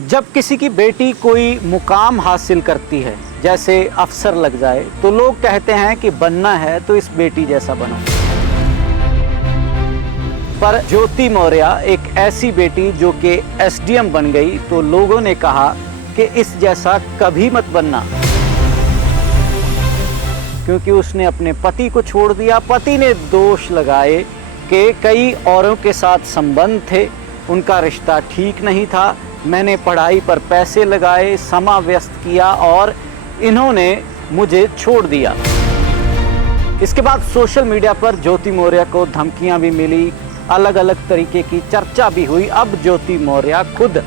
जब किसी की बेटी कोई मुकाम हासिल करती है, जैसे अफसर लग जाए, तो लोग कहते हैं कि बनना है तो इस बेटी जैसा बनो। पर ज्योति मौर्य एक ऐसी बेटी जो कि एसडीएम बन गई, तो लोगों ने कहा कि इस जैसा कभी मत बनना, क्योंकि उसने अपने पति को छोड़ दिया। पति ने दोष लगाए कि कई औरों के साथ संबंध थे, उनका रिश्ता ठीक नहीं था, मैंने पढ़ाई पर पैसे लगाए, समय व्यस्त किया और इन्होंने मुझे छोड़ दिया। इसके बाद सोशल मीडिया पर ज्योति मौर्य को धमकियां भी मिली, अलग अलग तरीके की चर्चा भी हुई। अब ज्योति मौर्य खुद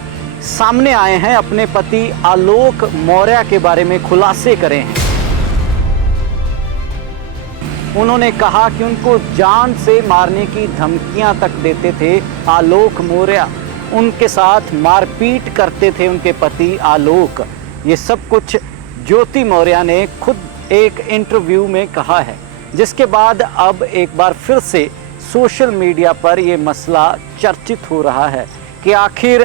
सामने आए हैं, अपने पति आलोक मौर्य के बारे में खुलासे करे हैं। उन्होंने कहा कि उनको जान से मारने की धमकियां तक देते थे आलोक मौर्य, उनके साथ मारपीट करते थे उनके पति आलोक। ये सब कुछ ज्योति मौर्य ने खुद एक इंटरव्यू में कहा है, जिसके बाद अब एक बार फिर से सोशल मीडिया पर ये मसला चर्चित हो रहा है कि आखिर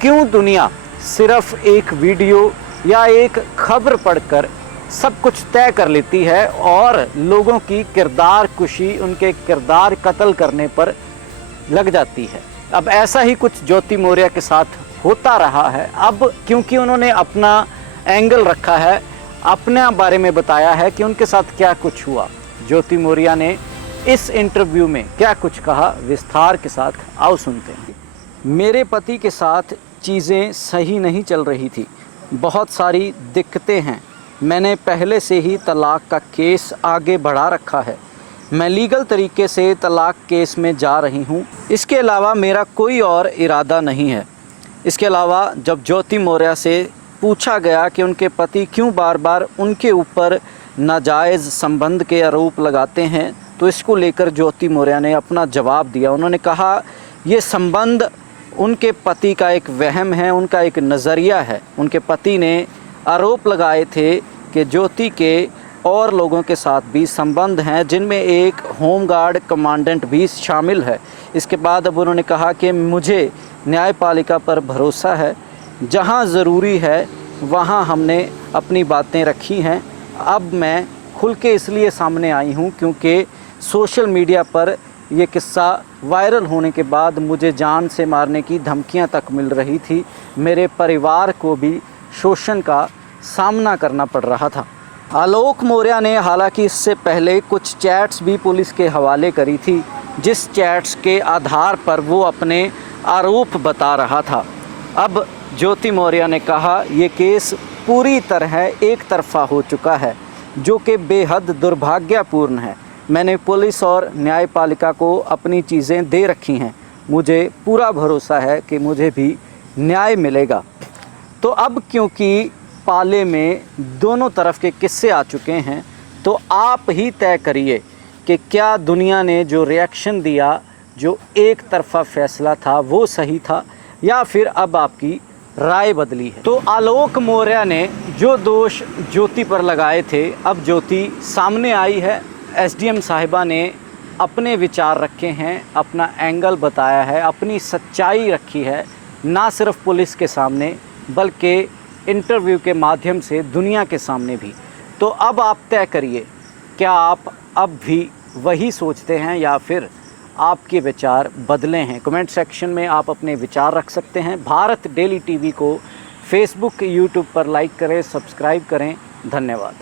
क्यों दुनिया सिर्फ एक वीडियो या एक खबर पढ़कर सब कुछ तय कर लेती है और लोगों की किरदार कुशी, उनके किरदार कत्ल करने पर लग जाती है। अब ऐसा ही कुछ ज्योति मौर्य के साथ होता रहा है। अब क्योंकि उन्होंने अपना एंगल रखा है, अपने बारे में बताया है कि उनके साथ क्या कुछ हुआ, ज्योति मौर्य ने इस इंटरव्यू में क्या कुछ कहा, विस्तार के साथ आओ सुनते हैं। मेरे पति के साथ चीज़ें सही नहीं चल रही थी, बहुत सारी दिक्कतें हैं, मैंने पहले से ही तलाक का केस आगे बढ़ा रखा है, मैं लीगल तरीके से तलाक केस में जा रही हूँ, इसके अलावा मेरा कोई और इरादा नहीं है। इसके अलावा जब ज्योति मौर्य से पूछा गया कि उनके पति क्यों बार बार उनके ऊपर नाजायज़ संबंध के आरोप लगाते हैं, तो इसको लेकर ज्योति मौर्य ने अपना जवाब दिया। उन्होंने कहा ये संबंध उनके पति का एक वहम है, उनका एक नज़रिया है। उनके पति ने आरोप लगाए थे कि ज्योति के और लोगों के साथ भी संबंध हैं, जिनमें एक होमगार्ड कमांडेंट भी शामिल है। इसके बाद अब उन्होंने कहा कि मुझे न्यायपालिका पर भरोसा है, जहां ज़रूरी है वहां हमने अपनी बातें रखी हैं। अब मैं खुल के इसलिए सामने आई हूं क्योंकि सोशल मीडिया पर यह किस्सा वायरल होने के बाद मुझे जान से मारने की धमकियां तक मिल रही थी। मेरे परिवार को भी शोषण का सामना करना पड़ रहा था। आलोक मौर्य ने हालांकि इससे पहले कुछ चैट्स भी पुलिस के हवाले करी थी, जिस चैट्स के आधार पर वो अपने आरोप बता रहा था। अब ज्योति मौर्य ने कहा ये केस पूरी तरह एक तरफ़ा हो चुका है, जो कि बेहद दुर्भाग्यपूर्ण है। मैंने पुलिस और न्यायपालिका को अपनी चीज़ें दे रखी हैं, मुझे पूरा भरोसा है कि मुझे भी न्याय मिलेगा। तो अब क्योंकि पाले में दोनों तरफ के किस्से आ चुके हैं, तो आप ही तय करिए कि क्या दुनिया ने जो रिएक्शन दिया, जो एक तरफ़ा फैसला था, वो सही था या फिर अब आपकी राय बदली है। तो आलोक मौर्य ने जो दोष ज्योति पर लगाए थे, अब ज्योति सामने आई है। एसडीएम साहिबा ने अपने विचार रखे हैं, अपना एंगल बताया है, अपनी सच्चाई रखी है, ना सिर्फ पुलिस के सामने बल्कि इंटरव्यू के माध्यम से दुनिया के सामने भी। तो अब आप तय करिए, क्या आप अब भी वही सोचते हैं या फिर आपके विचार बदले हैं। कमेंट सेक्शन में आप अपने विचार रख सकते हैं। भारत डेली टीवी को फेसबुक, यूट्यूब पर लाइक करें, सब्सक्राइब करें। धन्यवाद।